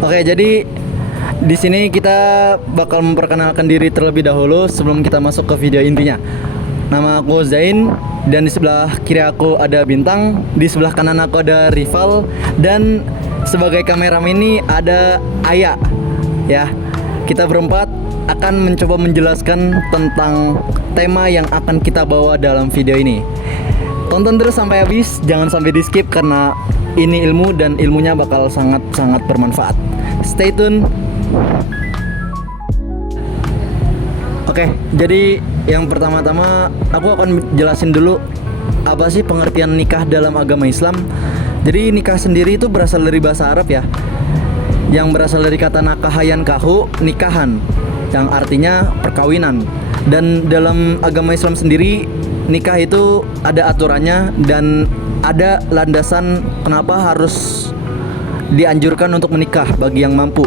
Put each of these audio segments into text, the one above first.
Oke, jadi di sini kita bakal memperkenalkan diri terlebih dahulu sebelum kita masuk ke video intinya. Nama aku Zain dan di sebelah kiri aku ada Bintang, di sebelah kanan aku ada Rival dan sebagai kameramen ini ada Aya. Ya, kita berempat akan mencoba menjelaskan tentang tema yang akan kita bawa dalam video ini. Tonton terus sampai habis, jangan sampai di skip karena ini ilmu dan ilmunya bakal sangat-sangat bermanfaat. Stay tune. Oke, jadi yang pertama-tama aku akan jelasin dulu apa sih pengertian nikah dalam agama Islam. Jadi nikah sendiri itu berasal dari bahasa Arab ya, yang berasal dari kata nakahayan kahu, nikahan, yang artinya perkawinan. Dan dalam agama Islam sendiri nikah itu ada aturannya dan ada landasan kenapa harus dianjurkan untuk menikah bagi yang mampu.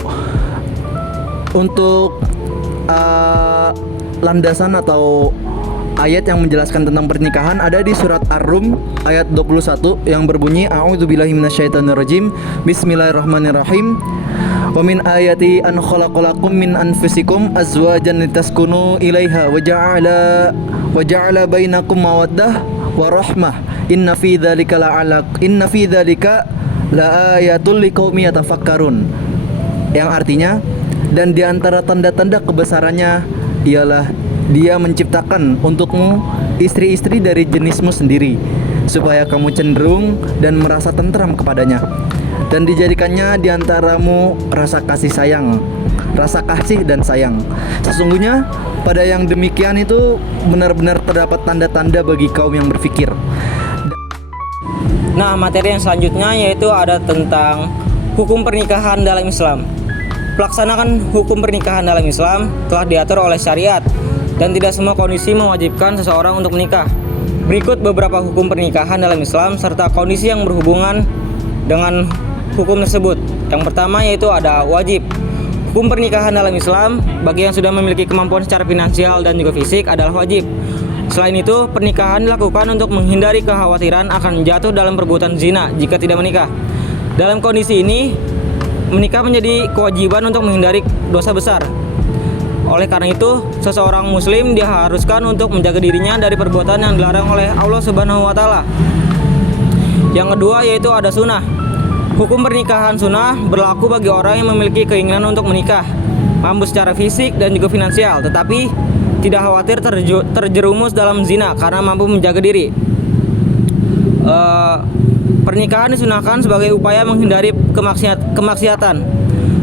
Untuk landasan atau ayat yang menjelaskan tentang pernikahan ada di surat Ar-Rum ayat 21 yang berbunyi A'udzubillahi minasyaitonirrajim Bismillahirrahmanirrahim. Wa min ayati an khalaqalakum min anfusikum azwajan litaskunu ilaiha wa ja'ala bainakum mawaddah wa rahmah inna fi dzalika laayatul liqaumin yatafakkarun, yang artinya dan di antara tanda-tanda kebesarannya ialah Dia menciptakan untukmu istri-istri dari jenismu sendiri supaya kamu cenderung dan merasa tentram kepadanya, dan dijadikannya di antaramu rasa kasih dan sayang. Sesungguhnya pada yang demikian itu benar-benar terdapat tanda-tanda bagi kaum yang berfikir. Nah, materi yang selanjutnya yaitu ada tentang hukum pernikahan dalam Islam. Pelaksanaan hukum pernikahan dalam Islam telah diatur oleh syariat dan tidak semua kondisi mewajibkan seseorang untuk menikah. Berikut beberapa hukum pernikahan dalam Islam serta kondisi yang berhubungan dengan hukum tersebut. Yang pertama yaitu ada wajib. Hukum pernikahan dalam Islam bagi yang sudah memiliki kemampuan secara finansial dan juga fisik adalah wajib. Selain itu, pernikahan dilakukan untuk menghindari kekhawatiran akan jatuh dalam perbuatan zina jika tidak menikah. Dalam kondisi ini, menikah menjadi kewajiban untuk menghindari dosa besar. Oleh karena itu, seseorang muslim diharuskan untuk menjaga dirinya dari perbuatan yang dilarang oleh Allah Subhanahu wa taala. Yang kedua yaitu ada sunnah. Hukum pernikahan sunnah berlaku bagi orang yang memiliki keinginan untuk menikah, mampu secara fisik dan juga finansial, tetapi tidak khawatir terjerumus dalam zina karena mampu menjaga diri. Pernikahan disunahkan sebagai upaya menghindari kemaksiatan,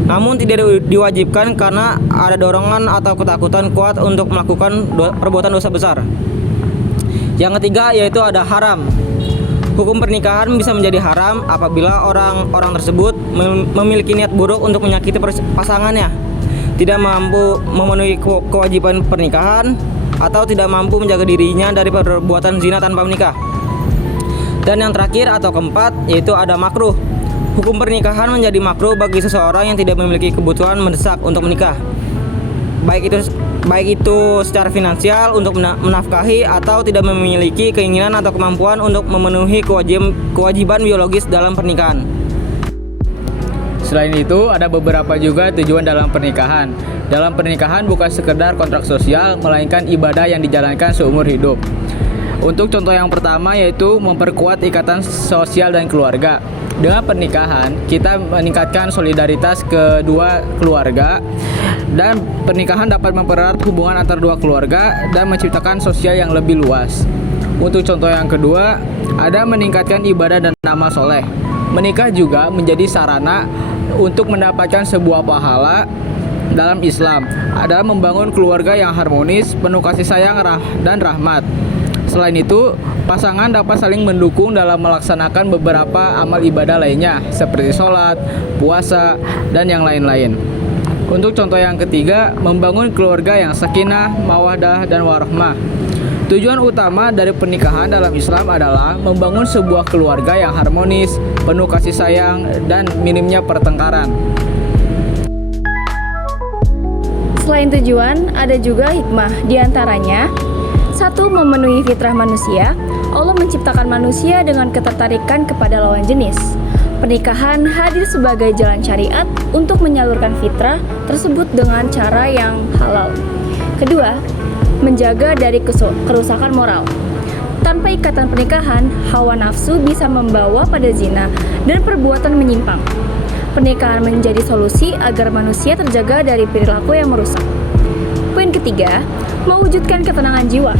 namun tidak diwajibkan karena ada dorongan atau ketakutan kuat untuk melakukan perbuatan dosa besar. Yang ketiga yaitu ada haram. Hukum pernikahan bisa menjadi haram apabila orang tersebut memiliki niat buruk untuk menyakiti pasangannya, tidak mampu memenuhi kewajiban pernikahan, atau tidak mampu menjaga dirinya dari perbuatan zina tanpa menikah. Dan yang terakhir atau keempat yaitu ada makruh. Hukum pernikahan menjadi makruh bagi seseorang yang tidak memiliki kebutuhan mendesak untuk menikah, baik itu secara finansial untuk menafkahi atau tidak memiliki keinginan atau kemampuan untuk memenuhi kewajiban biologis dalam pernikahan. Selain itu, ada beberapa juga tujuan dalam pernikahan. Dalam pernikahan bukan sekedar kontrak sosial, melainkan ibadah yang dijalankan seumur hidup. Untuk contoh yang pertama yaitu memperkuat ikatan sosial dan keluarga. Dengan pernikahan, kita meningkatkan solidaritas kedua keluarga, dan pernikahan dapat mempererat hubungan antar dua keluarga dan menciptakan sosial yang lebih luas. Untuk contoh yang kedua, ada meningkatkan ibadah dan amal soleh. Menikah juga menjadi sarana untuk mendapatkan sebuah pahala dalam Islam, adalah membangun keluarga yang harmonis, penuh kasih sayang dan rahmat. Selain itu, pasangan dapat saling mendukung dalam melaksanakan beberapa amal ibadah lainnya seperti sholat, puasa, dan yang lain-lain. Untuk contoh yang ketiga, membangun keluarga yang sakinah, mawaddah, dan warahmah. Tujuan utama dari pernikahan dalam Islam adalah membangun sebuah keluarga yang harmonis, penuh kasih sayang, dan minimnya pertengkaran. Selain tujuan, ada juga hikmah. Di antaranya, 1. Memenuhi fitrah manusia. Allah menciptakan manusia dengan ketertarikan kepada lawan jenis. Pernikahan hadir sebagai jalan syariat untuk menyalurkan fitrah tersebut dengan cara yang halal. Kedua, menjaga dari kerusakan moral. Tanpa ikatan pernikahan, hawa nafsu bisa membawa pada zina dan perbuatan menyimpang. Pernikahan menjadi solusi agar manusia terjaga dari perilaku yang merusak. Poin ketiga, mewujudkan ketenangan jiwa.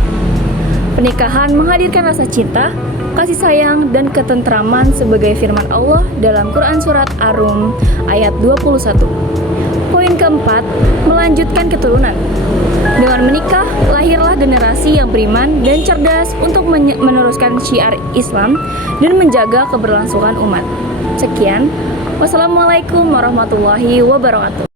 Pernikahan menghadirkan rasa cinta, kasih sayang, dan ketentraman sebagai firman Allah dalam Quran Surat Ar-Rum ayat 21. Poin keempat, melanjutkan keturunan. Dengan menikah, lahirlah generasi yang beriman dan cerdas untuk meneruskan syiar Islam dan menjaga keberlangsungan umat. Sekian, wassalamualaikum warahmatullahi wabarakatuh.